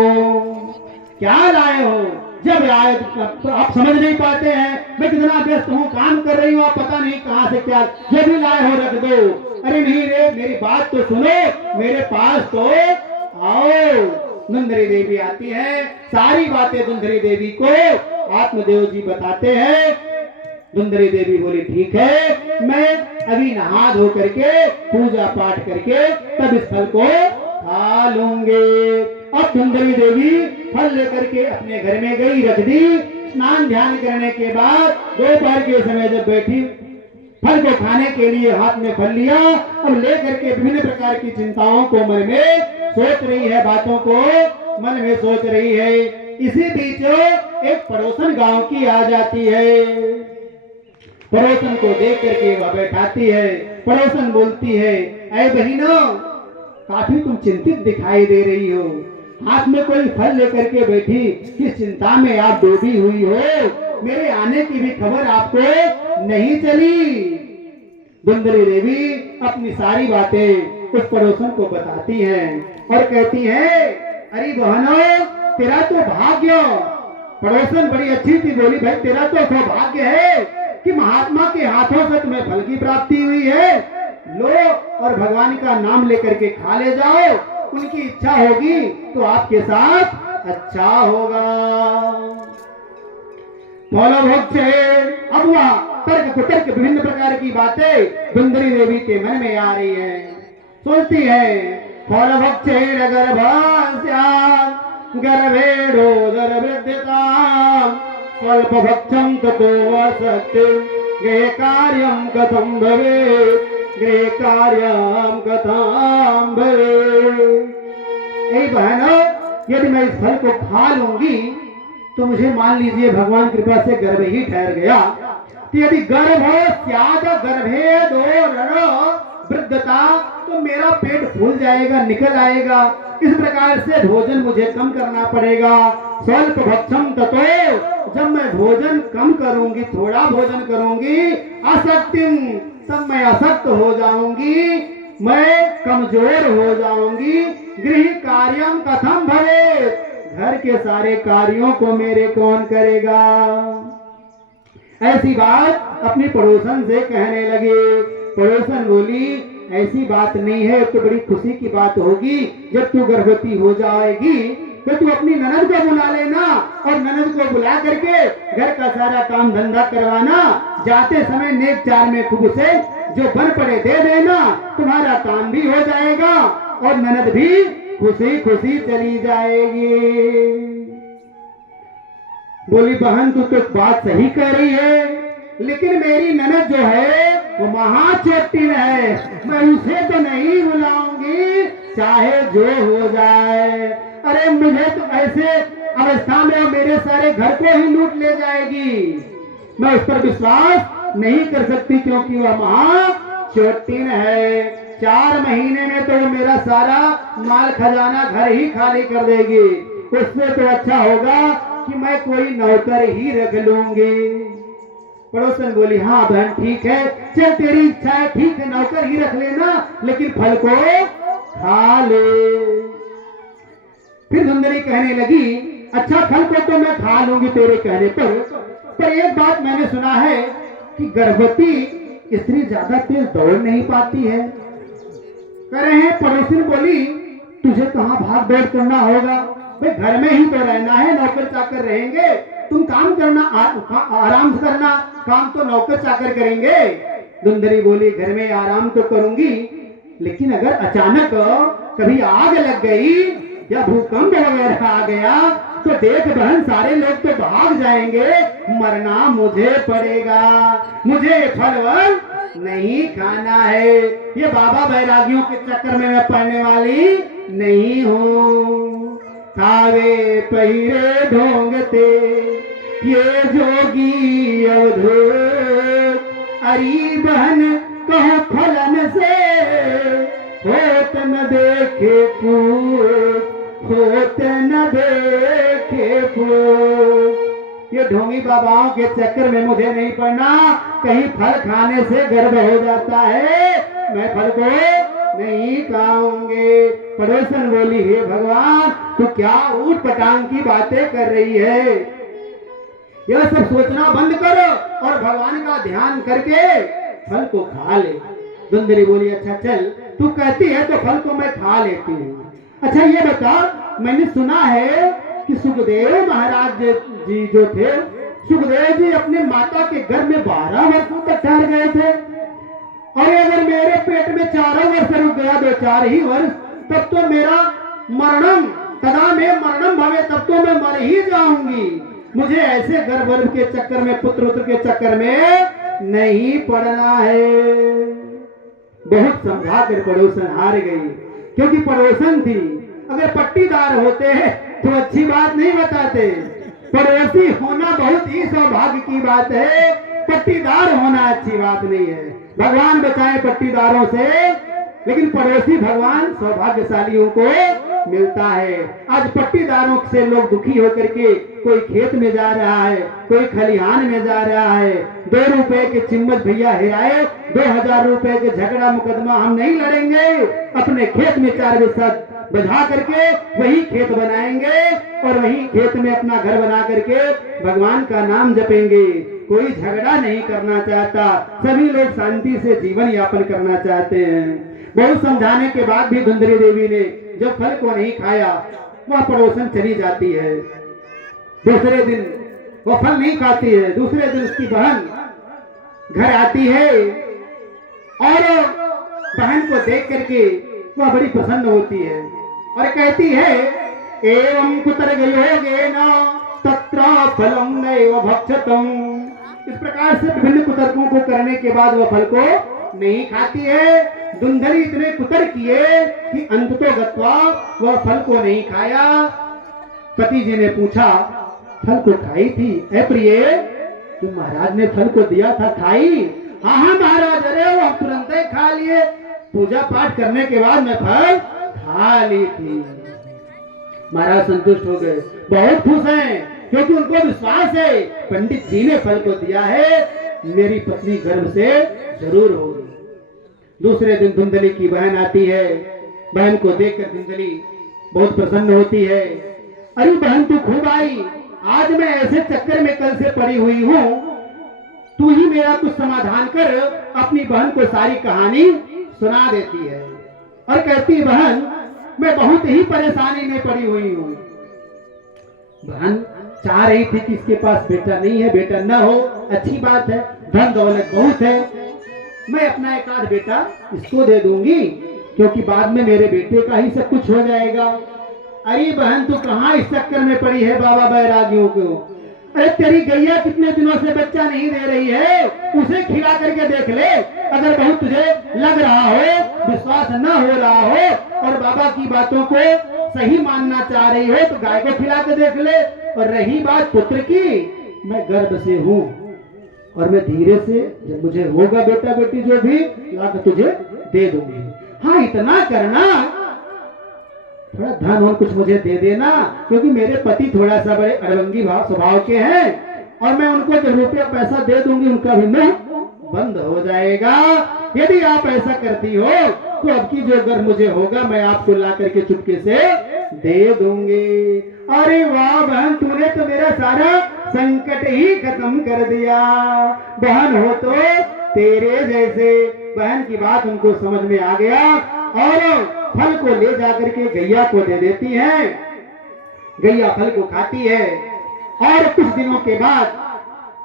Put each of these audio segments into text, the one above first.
क्या लाए हो? जब आए तो आप समझ नहीं पाते हैं मैं कितना व्यस्त हूँ, काम कर रही हूँ, आप पता नहीं कहाँ से क्या जो भी लाए हो रख दो। अरे नहीं रे, मेरी बात तो सुनो, मेरे पास तो आओ। धुंधरी देवी आती है, सारी बातें धुंधरी देवी को आत्मदेव जी बताते हैं। धुंधरी देवी बोली ठीक है, मैं अभी नहा धो करके पूजा पाठ करके तब इस फल को खा लूंगे। अब धुंधरी देवी फल लेकर के अपने घर में गई, रख दी। स्नान ध्यान करने के बाद दोपहर के समय जब बैठी, फल को खाने के लिए हाथ में फल लिया। अब लेकर के विभिन्न प्रकार की चिंताओं को मन में सोच रही है, बातों को मन में सोच रही है। इसी बीच एक पड़ोसन गांव की आ जाती है। पड़ोसन को देख करके वह बैठाती है। पड़ोसन बोलती है, अरे बहनों, काफी तुम चिंतित दिखाई दे रही हो, हाथ में कोई फल लेकर के बैठी, किस चिंता में आप डूबी हुई हो? मेरे आने की भी खबर आपको नहीं चली। धुंधरी देवी अपनी सारी बातें उस पड़ोसन को बताती हैं और कहती है, अरे बहनों, तेरा तो भाग्य। पड़ोसन बड़ी अच्छी थी, बोली भाई तेरा तो सौभाग्य है कि महात्मा के हाथों से तुम्हें फल की प्राप्ति हुई है। लो और भगवान का नाम लेकर के खा ले जाओ, उनकी इच्छा होगी तो आपके साथ अच्छा होगा। फल भोग अब वह तर्क कुतर्क विभिन्न प्रकार की बातें धुंधरी देवी के मन में आ रही है। सोचती है, फल भक्षेण गर्भास्या गर्भेणोदर वृद्धता स्वल्प भक्षम ततो असक्ति गृह कार्यम कथम भवेत् गृह कार्यम कथम भवेत्। ऐ बहनों, यदि मैं इस फल को खा लूंगी तो मुझे मान लीजिए भगवान कृपा से गर्भ ही ठहर गया, तो यदि गर्भ स्याद गर्भे दो वृद्धता, तो मेरा पेट फूल जाएगा, निकल आएगा। इस प्रकार से भोजन मुझे कम करना पड़ेगा। स्वल्प भक्षम ततो, जब मैं भोजन कम करूंगी, थोड़ा भोजन करूंगी, असक्तिम, तब मैं असक्त हो जाऊंगी, मैं कमजोर हो जाऊंगी। गृह कार्यम कथम भवेत्, घर के सारे कार्यों को मेरे कौन करेगा? ऐसी बात अपनी पड़ोसन से कहने लगे। पड़ोसन बोली, ऐसी बात नहीं है, तो बड़ी खुशी की बात होगी। जब तू गर्भवती हो जाएगी तो तू अपनी ननद को बुला लेना और ननद को बुला करके घर का सारा काम धंधा करवाना। जाते समय नेक चार में खूब से जो बन पड़े दे देना, तुम्हारा काम भी हो जाएगा और ननद भी खुशी खुशी चली जाएगी। बोली, बहन तू तो बात सही कह रही है, लेकिन मेरी ननद जो है वो महाचोटिन है, मैं उसे तो नहीं बुलाऊंगी, चाहे जो हो जाए। अरे मुझे तो ऐसे अवस्था में मेरे सारे घर को ही लूट ले जाएगी, मैं उस पर विश्वास नहीं कर सकती, क्योंकि वह महाचोटिन है। 4 महीने में तो वो मेरा सारा माल खजाना घर ही खाली कर देगी। उससे तो अच्छा होगा कि मैं कोई नौकर ही रख लूंगी। पड़ोसन बोली, हाँ बहन ठीक है, चल तेरी इच्छा है, ठीक है नौकर ही रख लेना, लेकिन फल को खा ले। फिर धुंधरी कहने लगी, अच्छा फल को तो मैं खा लूंगी तेरे कहने पर एक बात मैंने सुना है कि गर्भवती स्त्री ज्यादा तेज दौड़ नहीं पाती है। कह रहे हैं, पड़ोसन बोली, तुझे कहाँ भाग दौड़ करना होगा, भाई घर में ही तो रहना है, नौकर चाकर रहेंगे, तुम काम करना, आराम से करना, काम तो नौकर चाकर करेंगे। धुंधरी बोली, घर में आराम तो करूंगी, लेकिन अगर अचानक कभी आग लग गई या भूकंप वगैरह आ गया तो देख बहन सारे लोग तो भाग जाएंगे, मरना मुझे पड़ेगा, मुझे फल वल नहीं खाना है। ये बाबा बैरागियों के चक्कर में मैं पड़ने वाली नहीं हूँ। खावे पहिरे ढोंगते ये जोगी अवधूत, अरी बहन कहो फलन से होत न देखे पूत, होत न देखे पूत। ये ढोंगी बाबाओं के चक्कर में मुझे नहीं पड़ना, कहीं फल खाने से गर्भ हो जाता है, मैं फल को नहीं खाऊंगे। पड़ोसन बोली, हे भगवान तू क्या ऊट पटांग की बातें कर रही है? यह सब सोचना बंद कर और भगवान का ध्यान करके फल को खा ले। धुंधली बोली अच्छा चल, तू कहती है तो फल को मैं खा लेती हूँ। अच्छा ये बता, मैंने सुना है कि सुखदेव महाराज जी जो थे, सुखदेव जी अपने माता के घर में 12 वर्षों तक ठहर गए थे। और अगर मेरे पेट में 4 वर्ष रुक गया, 2-4 ही वर्ष, तब तो मेरा मरणम तदा में मरणम भवे, तब तो मैं मर ही जाऊंगी। मुझे ऐसे गर्भ के चक्कर में, पुत्र के चक्कर में नहीं पड़ना है। बहुत समझा कर पड़ोसन हार गई, क्योंकि पड़ोसन थी। अगर पट्टीदार होते तो अच्छी बात नहीं बताते। पड़ोसी होना बहुत ही सौभाग्य की बात है, पट्टीदार होना अच्छी बात नहीं है। भगवान बचाए पट्टीदारों से, लेकिन पड़ोसी भगवान सौभाग्यशालियों को मिलता है। आज पट्टीदारों से लोग दुखी होकर के, कोई खेत में जा रहा है, कोई खलिहान में जा रहा है। 2 रुपए के चिम्मच भैया हिराए, 2000 रुपए के झगड़ा मुकदमा हम नहीं लड़ेंगे। अपने खेत में 4 बिस्सा बजा करके वही खेत बनाएंगे और वही खेत में अपना घर बना करके भगवान का नाम जपेंगे। कोई झगड़ा नहीं करना चाहता, सभी लोग शांति से जीवन यापन करना चाहते हैं। बहुत समझाने के बाद भी धुंधली देवी ने जब फल को नहीं खाया, वह पड़ोसन चली जाती है। दूसरे दिन वह फल नहीं खाती है। दूसरे दिन उसकी बहन घर आती है और बहन को देख करके वह बड़ी प्रसन्न होती है और कहती है एवं कुतर्कयोगेन तत्र फलम नैव भक्षतम। इस प्रकार से विभिन्न कुतर्कों को करने के बाद वह फल को नहीं खाती है। धुंधली इतने कुतर्क किए कि अंततो गत्वा वह फल को नहीं खाया। पति जी ने पूछा फल को खाई थी? ए प्रिय, तुम महाराज ने फल को दिया था, खाई? हाँ हाँ महाराज, अरे वो तुरंत ही खा लिए। पूजा पाठ करने के बाद मैं फल खा ली थी। महाराज संतुष्ट हो गए, बहुत खुश हैं, क्योंकि उनको विश्वास है पंडित जी ने फल को दिया है, मेरी पत्नी गर्भ से जरूर होगी। दूसरे दिन धुंधली की बहन आती है। बहन को देखकर धुंधली बहुत प्रसन्न होती है। अरे बहन तू खूब आई, आज मैं ऐसे चक्कर में कल से पड़ी हुई हूँ, तू ही मेरा कुछ समाधान कर। अपनी बहन को सारी कहानी सुना देती है और कहती बहन मैं बहुत ही परेशानी में पड़ी हुई हूँ। बहन चाह रही थी कि इसके पास बेटा नहीं है, बेटा न हो, अच्छी बात है, धन दौलत बहुत है, मैं अपना एक आध बेटा इसको दे दूंगी, क्योंकि बाद में मेरे बेटे का ही सब कुछ हो जाएगा। अरे बहन तू कहाँ इस चक्कर में पड़ी है बाबा बैरागियों को? अरे तेरी गैया कितने दिनों से बच्चा नहीं दे रही है, उसे खिला करके देख ले। अगर बहुत तुझे लग रहा हो, विश्वास न हो रहा हो और बाबा की बातों को सही मानना चाह रही हो, तो गाय को खिला के देख ले। और रही बात पुत्र की, मैं गर्भ से हूँ और मैं धीरे से जब मुझे होगा बेटा बेटी जो भी लाकर तुझे दे दूंगी। हाँ इतना करना, थोड़ा धन और कुछ मुझे दे देना, क्योंकि मेरे पति थोड़ा सा बड़े अड़बंगी भाव स्वभाव के हैं और मैं उनको जब रुपया पैसा दे दूंगी उनका भी मुंह बंद हो जाएगा। यदि आप ऐसा करती हो तो अब की जो गर्भ मुझे होगा मैं आपको ला करके चुपके से दे दूंगी। अरे वाह बहन, तूने तो मेरा सारा संकट ही खत्म कर दिया। बहन हो तो तेरे जैसे। बहन की बात उनको समझ में आ गया और फल को ले जाकर के गैया को दे देती है। गैया फल को खाती है और कुछ दिनों के बाद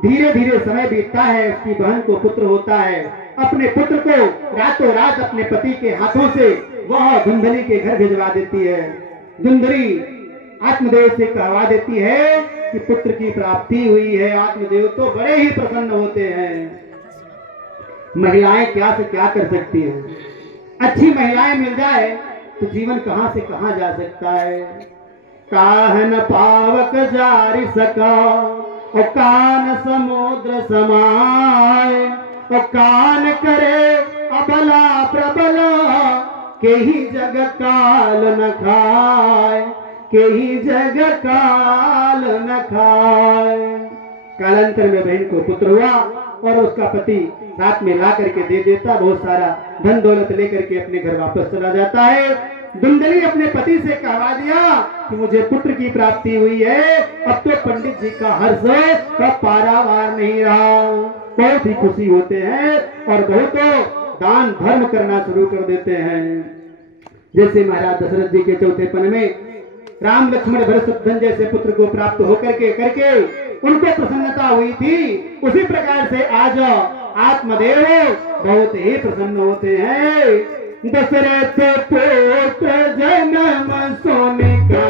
धीरे धीरे समय बीतता है। उसकी बहन को पुत्र होता है। अपने पुत्र को रातों रात अपने पति के हाथों से वह धुंधली के घर भिजवा देती है। धुंधली आत्मदेव से कहवा देती है कि पुत्र की प्राप्ति हुई है। आत्मदेव तो बड़े ही प्रसन्न होते हैं। महिलाएं क्या से क्या कर सकती हैं। अच्छी महिलाएं मिल जाए तो जीवन कहां से कहां जा सकता है। काहन पावक जारी सका और कान समुद्र समाए और कान करे अबला प्रबला के ही जग काल न खाए, के ही जग काल न खाए। कालांतर में बहन को पुत्र हुआ और उसका पति रात में ला करके दे देता। बहुत सारा धन दौलत लेकर के अपने घर वापस चला जाता है। धुंधली अपने पति से कहवा दिया कि मुझे पुत्र की प्राप्ति हुई है, अब तो पंडित जी का हर्ष का पारावार नहीं रहा। बहुत ही खुशी होते हैं और बहुत दान धर्म करना शुरू कर देते हैं। जैसे महाराज दशरथ जी के चौथेपन में राम लक्ष्मण भरत शत्रुघ्न जैसे पुत्र को प्राप्त होकर के करके उनको प्रसन्नता हुई थी, उसी प्रकार से आज आत्मदेव बहुत ही प्रसन्न होते हैं। दशरथ पुत्र जन्म सोने का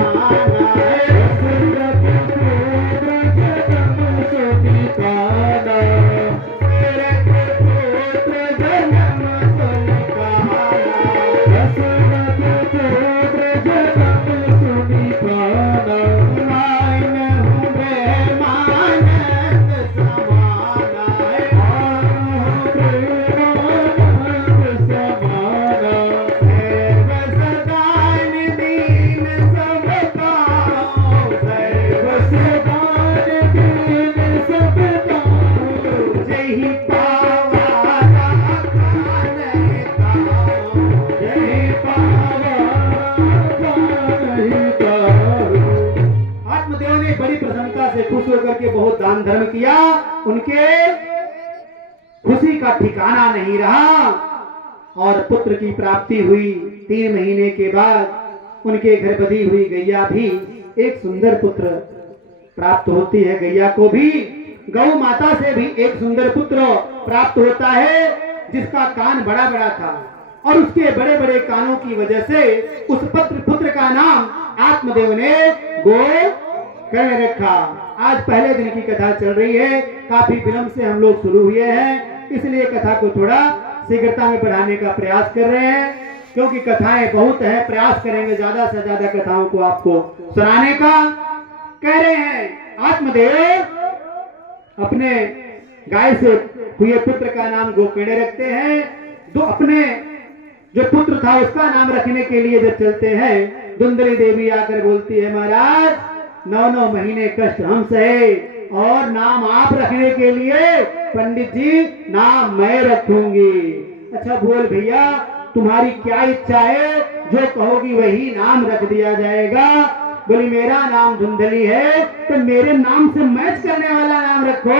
खुश होकर के बहुत दान धर्म किया, उनके खुशी का ठिकाना नहीं रहा और पुत्र की प्राप्ति हुई। 3 महीने के बाद उनके घर बधी हुई गैया भी एक सुंदर पुत्र प्राप्त होती है। गैया को भी गौ माता से भी एक सुंदर पुत्र प्राप्त होता है जिसका कान बड़ा बड़ा था और उसके बड़े बड़े कानों की वजह से उस पुत्र का नाम आत्मदेव ने गोकर्ण रखा। आज पहले दिन की कथा चल रही है, काफी विलंब से हम लोग शुरू हुए हैं, इसलिए कथा को थोड़ा शीघ्रता में बढ़ाने का प्रयास कर रहे हैं, क्योंकि कथाएं बहुत है, प्रयास करेंगे ज्यादा से ज्यादा कथाओं को आपको सुनाने का। कह रहे हैं आत्मदेव अपने गाय से हुए पुत्र का नाम गोकर्ण रखते हैं। जो अपने जो पुत्र था उसका नाम रखने के लिए जब चलते हैं, धुंधली देवी आकर बोलती है, महाराज 9 महीने कष्ट हम सहे और नाम आप रखने के लिए पंडित जी नाम मैं रखूंगी। अच्छा बोल भैया, तुम्हारी क्या इच्छा है, जो कहोगी वही नाम रख दिया जाएगा। बोली मेरा नाम धुंधली है तो मेरे नाम से मैच करने वाला नाम रखो,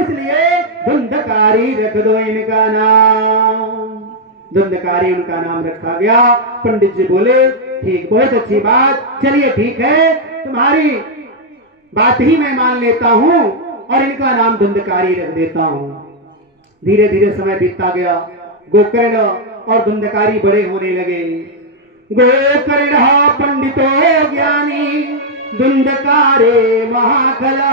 इसलिए धुंधकारी रख दो इनका नाम। धुंधकारी उनका नाम रखा गया। पंडित जी बोले ठीक, बहुत अच्छी बात, चलिए ठीक है, तुम्हारी बात ही मैं मान लेता हूं और इनका नाम धुंधकारी रख देता हूं। धीरे धीरे समय बीतता गया, गोकर्ण और धुंधकारी बड़े होने लगे। गोकर्ण पंडितो ज्ञानी धुंधकारे महाखला।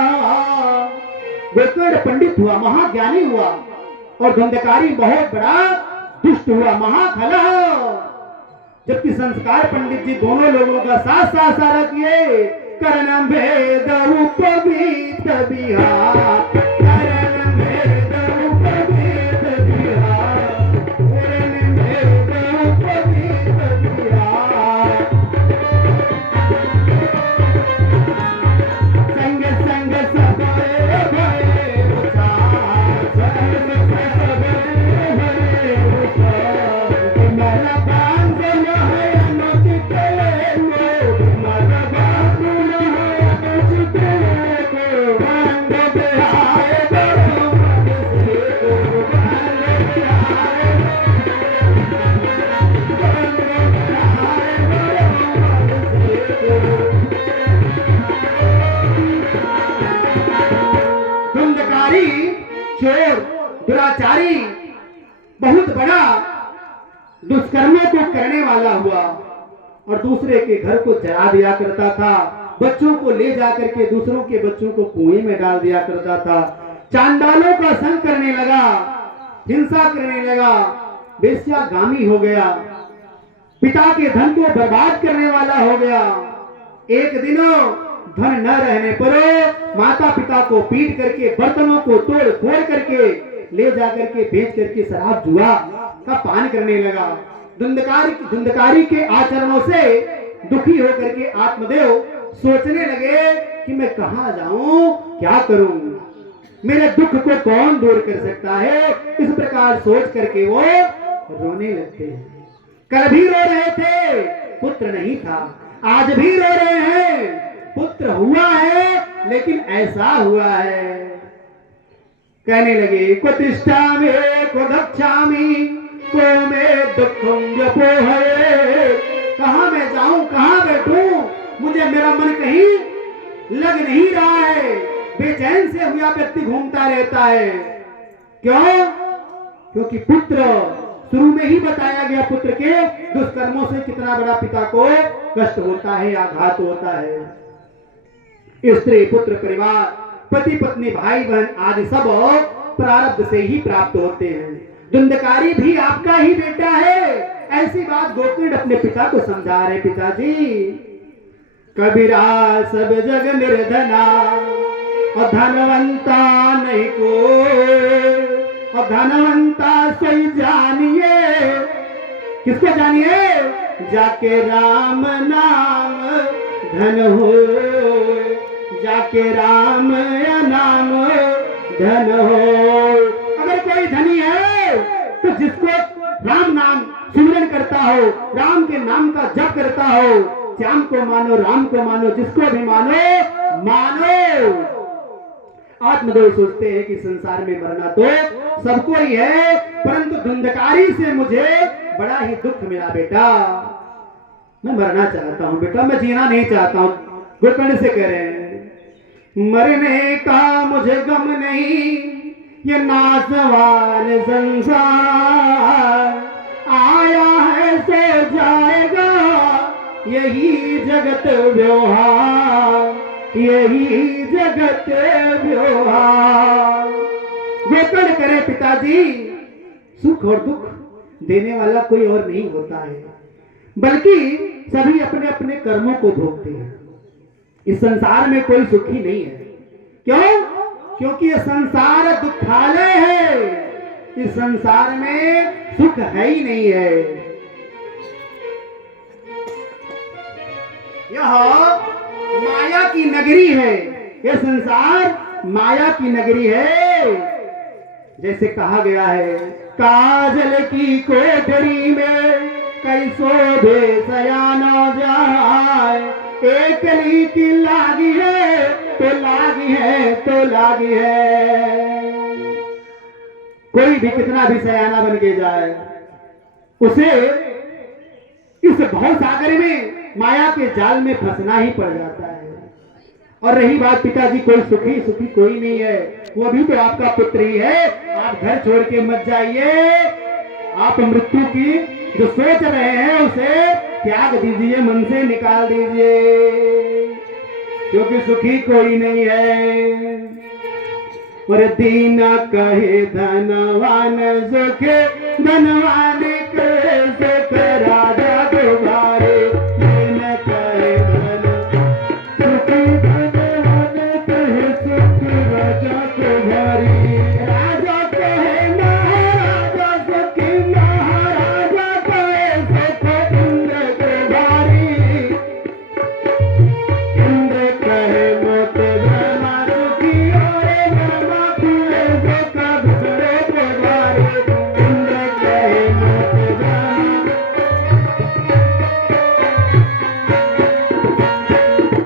गोकर्ण पंडित हुआ, महाज्ञानी हुआ और धुंधकारी बहुत बड़ा दुष्ट हुआ, महाखला। जबकि संस्कार पंडित जी दोनों लोगों का साथ साथ सारा किए। कर्ण भेद उपवीत बिहार, कर्ण भेद उपवीत बिहार, कर्ण भेद उपवीत बिहार। संग संग सबरे भये उचार, संग संग सबरे भये उचार। मन बांध है अनुचित को, मन बांध है अनुचित को, बांध बिहाए बड़ो मन से को, बांध बिहाए बड़ो मन से को। धुंधकारी चोर दुराचारी बहुत बड़ा दुष्कर्मों को करने वाला हुआ और दूसरे के घर को जला दिया करता था। बच्चों को ले जाकर के दूसरों के बच्चों को कुएं में डाल दिया करता था। चांडालों का संग करने लगा, हिंसा करने लगा, वेश्यागामी हो गया, पिता के धन को बर्बाद करने वाला हो गया। एक दिन धन न रहने पर माता पिता को पीट करके बर्तनों को तोड़ फोड़ करके ले जाकर के बेच करके शराब जुआ का पान करने लगा। धुंधकारी के आचरणों से दुखी होकर के आत्मदेव सोचने लगे कि मैं कहां जाऊं, क्या करूं, मेरे दुख को कौन दूर कर सकता है। इस प्रकार सोच करके वो रोने लगते हैं। कल भी रो रहे थे, पुत्र नहीं था। आज भी रो रहे हैं, पुत्र हुआ है लेकिन ऐसा हुआ है। कहने लगे कुतिष्ठामि को गच्छामि को में दुखम व्यपोहये। कहां मैं जाऊं, कहां बैठूं, मुझे मेरा मन कहीं लग नहीं रहा है। बेचैन से हुआ व्यक्ति घूमता रहता है। क्यों? क्योंकि पुत्र शुरू में ही बताया गया, पुत्र के दुष्कर्मों से कितना बड़ा पिता को कष्ट होता है, आघात होता है। स्त्री, पुत्र, परिवार, पति पत्नी, भाई बहन आदि सब प्रारब्ध से ही प्राप्त होते हैं। धुंधकारी भी आपका ही बेटा है, ऐसी बात गोकर्ण अपने पिता को समझा रहे। पिताजी, कबीरा सब जग निर्धना और धनवंता नहीं को, और धनवंता सोई जानिए। किसको जानिए? जाके राम नाम धन हो, जाके राम नाम धन हो। अगर कोई धनी है तो जिसको राम नाम सिमरन करता हो, राम के नाम का जप करता हो, श्याम को मानो, राम को मानो, जिसको भी मानो मानो। आत्मदेव सोचते हैं कि संसार में मरना तो सबको ही है, परंतु धुंधकारी से मुझे बड़ा ही दुख मिला बेटा। मैं मरना चाहता हूं बेटा, मैं जीना नहीं चाहता हूं। गोकर्ण से कह रहे हैं मरने का मुझे गम नहीं, ये नासवान संसार आया है सो जाएगा, यही जगत व्यवहार, यही जगत व्यवहार। गोकर्ण करे पिताजी, सुख और दुख देने वाला कोई और नहीं होता है, बल्कि सभी अपने अपने कर्मों को भोगते हैं। इस संसार में कोई सुखी नहीं है। क्यों? क्योंकि यह संसार दुखालय है, इस संसार में सुख है ही नहीं है। यह माया की नगरी है, यह संसार माया की नगरी है। जैसे कहा गया है, काजल की कोठरी में कई शोभे सयाना जाए, एक लीटी लागी है तो लागी है तो लागी है। कोई भी कितना भी सयाना बन के जाए, उसे इस भवसागर में माया के जाल में फंसना ही पड़ जाता है। और रही बात पिताजी, कोई सुखी कोई नहीं है, वो भी तो आपका पुत्र ही है। आप घर छोड़ के मत जाइए, आप मृत्यु की जो सोच रहे हैं उसे त्याग दीजिए, मन से निकाल दीजिए, क्योंकि सुखी कोई नहीं है। और दीना कहे धनवान सुख, धनवान के सुख राजा तुम्हारे। दीन कहे धन सुख, धनवान कहे सुख राजा तुम्हारी। राजा कहे महाराजा सुख, महाराजा कहे सुख इंद्र तुम्हारी। इंद्र कहे मोत ब्रह्मा सुखी, और ब्रह्मा कहे सुख विष्णु तुम्हारी। इंद्र कहे मोत ब्रह्मा,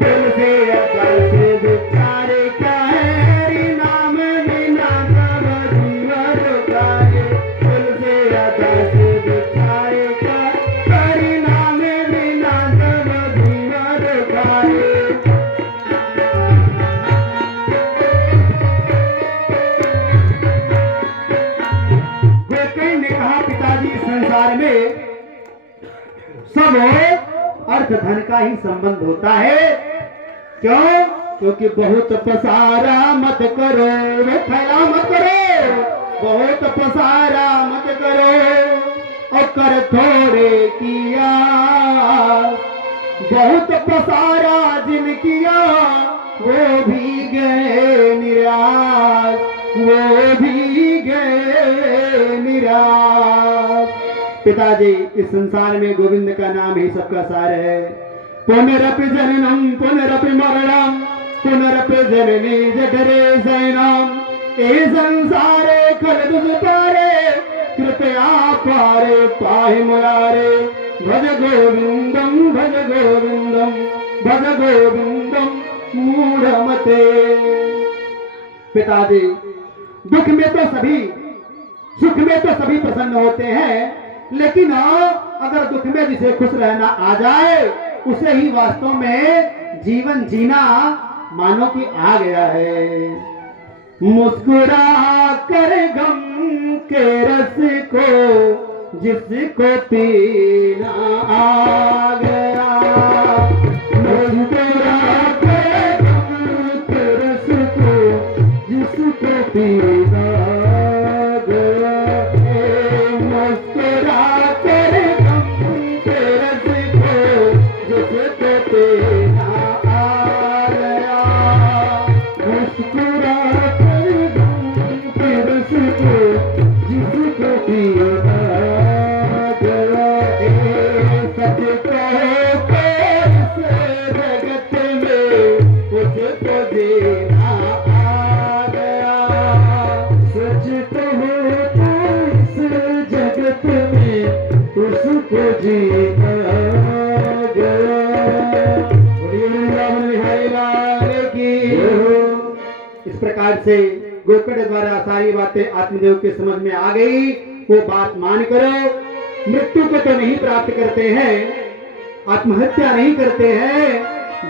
तुलसी आकाश विचारे कहे, हरि नाम बिना सब जीवन कार्य। तुलसी आकाश विचारे कहे, हरि नाम बिना सब जीवन कार्य। गोकर्ण ने कहा पिताजी, इस संसार में सब अर्थ धन का ही संबंध होता है। क्यों? क्योंकि बहुत पसारा मत करो, वे फैला मत करो, बहुत पसारा मत करो, और कर थोड़े किया। बहुत पसारा जिन किया, वो भी गए निराश, वो भी गए निराश। पिताजी, इस संसार में गोविंद का नाम ही सबका सार है। पुनरपि जननम पुनरपि मरणम, पुनरपि जननी जठरे शयनम। ए संसारे खल दुष पारे, कृपया पारे पाहि मुरारे। भज गोविंदम भज गोविंदम भज गोविंदम मूढ़मते। पिताजी, दुख में तो सभी, सुख में तो सभी प्रसन्न होते हैं, लेकिन अगर दुख में जिसे खुश रहना आ जाए उसे ही वास्तव में जीवन जीना मानो कि आ गया है। मुस्कुरा कर गम के रस को जिसको पीना आ गया, मुस्कुरा कर गम के रस को जिसको पीना आ गया, मुस्कुरा कर गम के रस को जिसको पीना आ गया, मुस्कुरा जिसको पीना गया। सच कहो इस जगत में उसको जीना आ गया, सच कहो इस जगत में उसको जीना गया। बिहारी लाल की। इस प्रकार से गोकर्ण द्वारा सारी बातें आत्मदेव के समझ में आ गई। वो बात मान करो, मृत्यु को तो नहीं प्राप्त करते हैं, आत्महत्या नहीं करते हैं,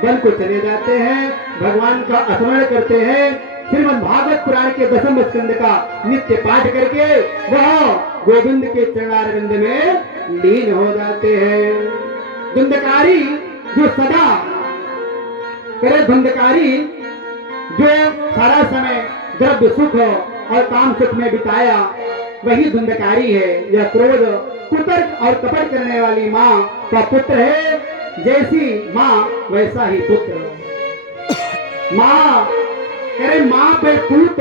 वन को चले जाते हैं, भगवान का स्मरण करते हैं, श्रीमद् भागवत पुराण के 10वें स्कंद का नित्य पाठ करके वह गोविंद के चरणारविंद में लीन हो जाते हैं। धुंधकारी जो सदा करे, धुंधकारी जो सारा समय द्रव्य सुख और काम सुख में बिताया, वही धुंधकारी है। यह क्रोध, कुतर्क और कपट करने वाली माँ का पुत्र है। जैसी माँ वैसा ही पुत्र। माँ करे, माँ पर पूत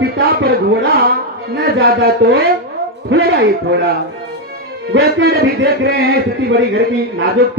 पिता पर घोड़ा, न ज्यादा तो थोड़ा ही थोड़ा। गोकर्ण भी देख रहे हैं, स्थिति बड़ी घर की नाजुक थी।